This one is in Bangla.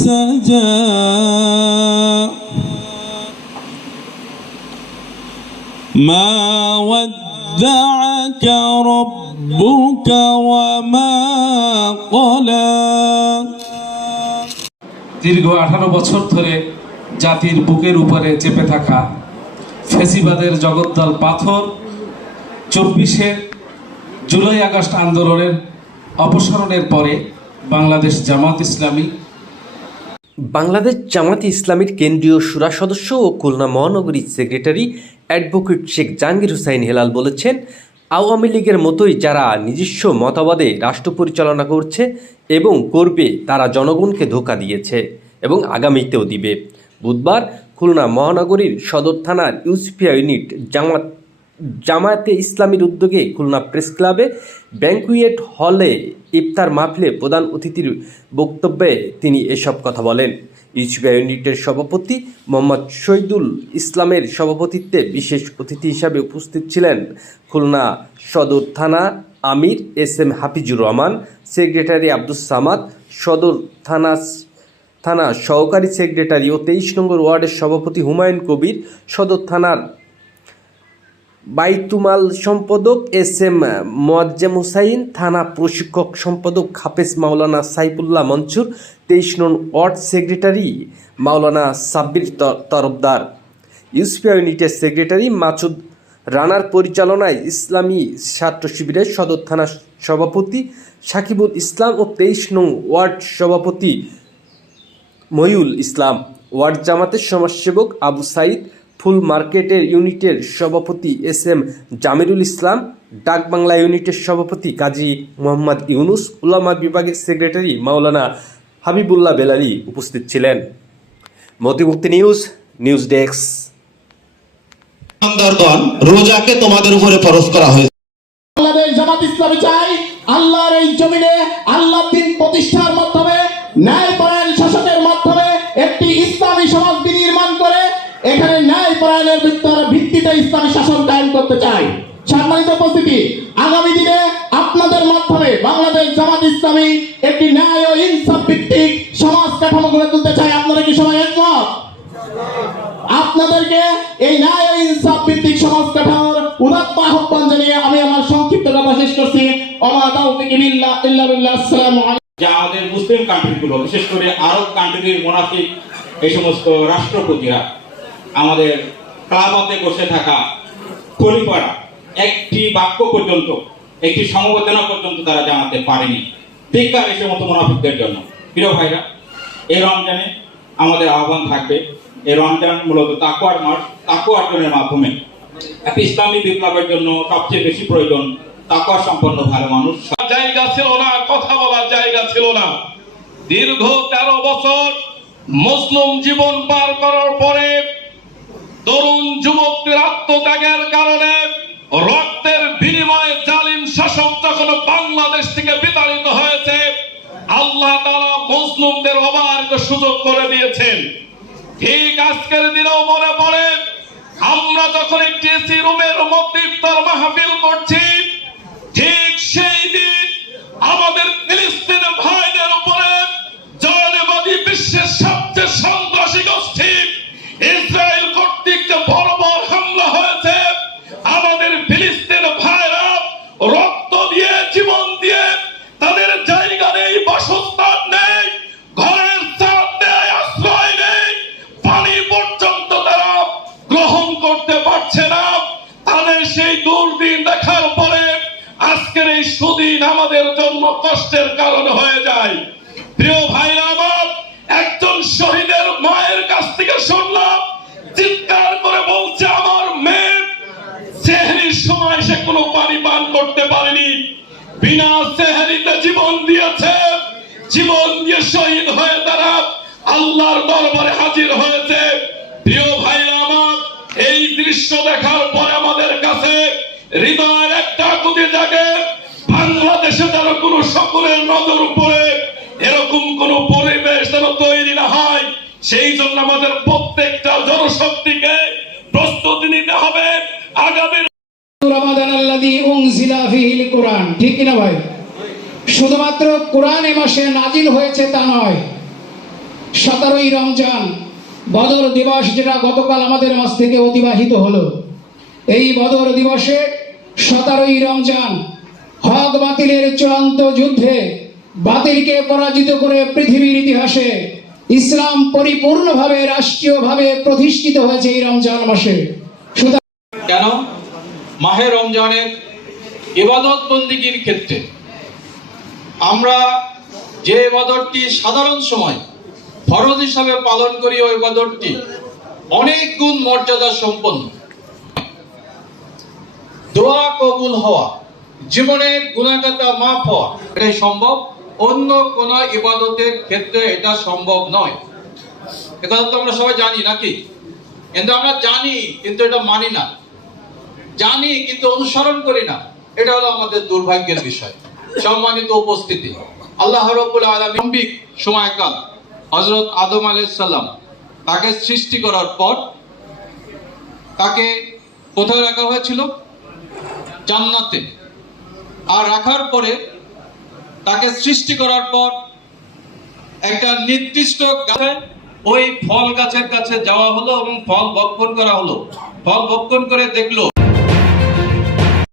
سجى ما ودعك ربك وما قلى। দীর্ঘ 18 বছর ধরে জাতির বুকের উপরে চেপে থাকা ফ্যাসিবাদের জগদ্দল পাথর 24শে জুলাই আগস্ট আন্দোলনের অপসারণের পরে বাংলাদেশ জামাত ইসলামীর কেন্দ্রীয় শুরা সদস্য ও খুলনা মহানগরী সেক্রেটারি অ্যাডভোকেট শেখ জাহাঙ্গীর হোসাইন হেলাল বলেছেন, আওয়ামী লীগের মতোই যারা নিজস্ব মতবাদে রাষ্ট্র পরিচালনা করছে এবং করবে তারা জনগণকে ধোঁকা দিয়েছে এবং আগামীতেও দিবে। বুধবার খুলনা মহানগরীর সদর থানার ইউসুফিয়া ইউনিট জামায়াতে ইসলামীর উদ্যোগে খুলনা প্রেস ক্লাবে ব্যাংকুয়েট হলে ইফতার মাহফিলে প্রধান অতিথির বক্তব্যে তিনি এসব কথা বলেন। ইউসুফিয়া ইউনিটের সভাপতি মোহাম্মদ শহীদুল ইসলামের সভাপতিত্বে বিশেষ অতিথি হিসাবে উপস্থিত ছিলেন খুলনা সদর থানা আমির এস.এম. হাফিজুর রহমান, সেক্রেটারি আব্দুস সামাদ, সদর থানা সহকারী সেক্রেটারি ও 23 নম্বর ওয়ার্ডের সভাপতি হুমায়ুন কবির, সদর থানার বাইতুমাল সম্পাদক এস.এম. মোয়াজ্জেম হোসাইন, থানা প্রশিক্ষক সম্পাদক হাফেজ মাওলানা সাইফুল্লাহ মনসুর, 23 নং ওয়ার্ড সেক্রেটারি মাওলানা সাব্বির তরফদার, ইউসুফিয়া ইউনিটের সেক্রেটারি মাসুদ রানার পরিচালনায় ইসলামী ছাত্র শিবিরের সদর থানা সভাপতি সাকিবুল ইসলাম ও 23 নং ওয়ার্ড সভাপতি মহিউল ইসলাম, ওয়ার্ড জামাতের সমাজসেবক আবু সাইদ, ফুল মার্কেটের ইউনিটের সভাপতি এস.এম. জামিরুল ইসলাম, ডাকবাংলা ইউনিটের সভাপতি কাজী মোহাম্মদ ইউনুস, উলামা বিভাগের সেক্রেটারি মাওলানা হাবিবুল্লাহ বেলালি উপস্থিত ছিলেন। মতিমুক্তি নিউজ ডেস্ক। রোজাকে তোমাদের উপরে ফরজ করা হয়েছে। বাংলাদেশ জামাত ইসলামী চাই আল্লাহর এই জমিনে আল্লাহর দ্বীন প্রতিষ্ঠার মাধ্যমে ন্যায়পরায়ণ শাসকের মাধ্যমে একটি ইসলামী সমাজ বিনির্মাণ করে এখানে ন্যায়পরায়ণের ভিত্তিতে ইসলামী শাসন কায়েম করতে চাই। সম্মানিত উপস্থিতি, আগামী দিনে আপনাদের মাধ্যমে বাংলাদেশ জামাত ইসলামী একটি ন্যায় ও ইনসাফ ভিত্তিক সমাজ কাঠামো গড়ে তুলতে চাই। আপনারা কি সবাই একমত? আপনাদেরকে এই ন্যায় ও ইনসাফ ভিত্তিক সমাজ কাঠামোর উদাত্ত আহ্বান জানিয়ে আমি আমার সংক্ষিপ্ত কথা শেষ করছি। ওমা তাওফিকি বিল্লাহ ইল্লা বিল্লাহ। আসসালামু আলাইকুম। যা আমাদের মুসলিম কান্ট্রিগুলো, বিশেষ করে আরব কান্ট্রির মুনাফিক এই সমস্ত রাষ্ট্রপতিরা আমাদের ক্লাবতে বসে থাকা খলিফারা একটি বাক্য পর্যন্ত, একটি সমবেদনা পর্যন্ত তারা জানাতে পারেনি। ধিক্কার এই সমস্ত মুনাফিকদের জন্য। প্রিয় ভাইরা, এই রমজানে আমাদের আহ্বান থাকবে, এই রমজান মূলত তাকওয়ার মাস। তাকওয়া অর্জনের মাধ্যমে একটা ইসলামী বিপ্লবের জন্য সবচেয়ে বেশি প্রয়োজন তাকওয়া সম্পন্ন ভালো মানুষ। জায়গা ছিল না, কথা বলার জায়গা ছিল না। দীর্ঘ 13 বছর মুসলিম জীবন পার করার পরে তরুণ যুবকদের আত্মত্যাগের কারণে রক্তের বিনিময়ে জালিম শাসক যখন বাংলাদেশ থেকে বিতাড়িত হয়েছে, আল্লাহ তাআলা মুসলিমদের অবারিত সুযোগ করে দিয়েছেন। ঠিক আজকের দিনেও মনে পড়ে, আমরা যখন একটি এসি রুমের মধ্যে ইফতার মাহফিল করছি, ঠিক সেই দিন আমাদের ফিলিস্তিন ভাইদের উপরে জনবাদী বিশ্বের সবচেয়ে সন্ত্রাসী গোষ্ঠী ইসরায়েল কর্তৃক যে বর্বর হামলা হয়েছে, আমাদের ফিলিস্তিন ভাইরা রক্ত দিয়ে, জীবন দিয়ে তাদের জায়গা নেই, বাসস্থান নেই, ঘরের ছাদ নেই, আশ্রয় নেই, পানি পর্যন্ত তারা গ্রহণ করতে পারছে না। তাদের সেই দুর্দিন দেখার পরে আজকের এই সুদিন আমাদের জন্য কষ্টের কারণ হয়ে যায়। প্রিয় ভাইরা আমার, একজন শহীদের মায়ের কাছ থেকে শুনলাম, চিৎকার করে বলছে, আমার মেয়ে সেহরির সময় সে কোনো পানি পান করতে পারেনি, বিনা সেহরিতে জীবন দিয়েছে, জীবন দিয়ে শহীদ হয়ে তারা আল্লাহর দরবারে হাজির হয়েছে। প্রিয় ভাইরা আমার, এই দৃশ্য দেখার পরে আমাদের কাছে হৃদয়ের একটা আকুতি জাগে। বাংলাদেশে যেন কোনো সকলের নজর উপরে এরকম কোন পরিবেশ যেন তৈরি না হয়, সেই জন্য আমাদের প্রত্যেকটা জনশক্তিকে প্রস্তুতি নিতে হবে। আগামী রমাদান আল্লাযী উনজিলা ফীহিল কুরআন, ঠিক না ভাই? শুধুমাত্র কোরআন এই মাসে নাজিল হয়েছে তা নয়, 17ই রমজান বদর দিবস, যেটা গতকাল আমাদের মাঝ থেকে অতিবাহিত হলো। এই বদর দিবসে 17ই রমজান হক বাতিলের চূড়ান্ত যুদ্ধে বাতিলকে পরাজিত করে পৃথিবীর ইতিহাসে ইসলাম পরিপূর্ণভাবে রাষ্ট্রীয়ভাবে প্রতিষ্ঠিত হয়েছে এই রমজান মাসে। কেন? মাহে রমজানের ইবাদত বন্দিগির ক্ষেত্রে আমরা যে ইবাদতটি সাধারণ সময় ফরজ হিসাবে পালন করি, ওই ইবাদতটি অনেক গুণ মর্যাদা সম্পন্ন। দোয়া কবুল হওয়া, জীবনের গুনাহগাতা মাফ হওয়া, এটাই সম্ভব। অন্য কোন ইবাদতের ক্ষেত্রে এটা সম্ভব নয়। এটা তো আমরা সবাই জানি নাকি? কিন্তু আমরা জানি কিন্তু এটা মানি না, জানি কিন্তু অনুসরণ করি না। এটা হলো আমাদের দুর্ভাগ্যের বিষয়। সম্মানিত উপস্থিতি, আল্লাহ রাব্বুল আলামিন সময়কাল হযরত আদম আলাইহিস সালাম তাকে সৃষ্টি করার পর তাকে কোথায় রাখা হয়েছিল? জান্নাতে। আর রাখার পরে তাকে সৃষ্টি করার পর একটা নির্দিষ্ট গাছে, ওই ফল গাছের কাছে যাওয়া হলো এবং ফল ভক্ষণ করা হলো। ফল ভক্ষণ করে দেখলো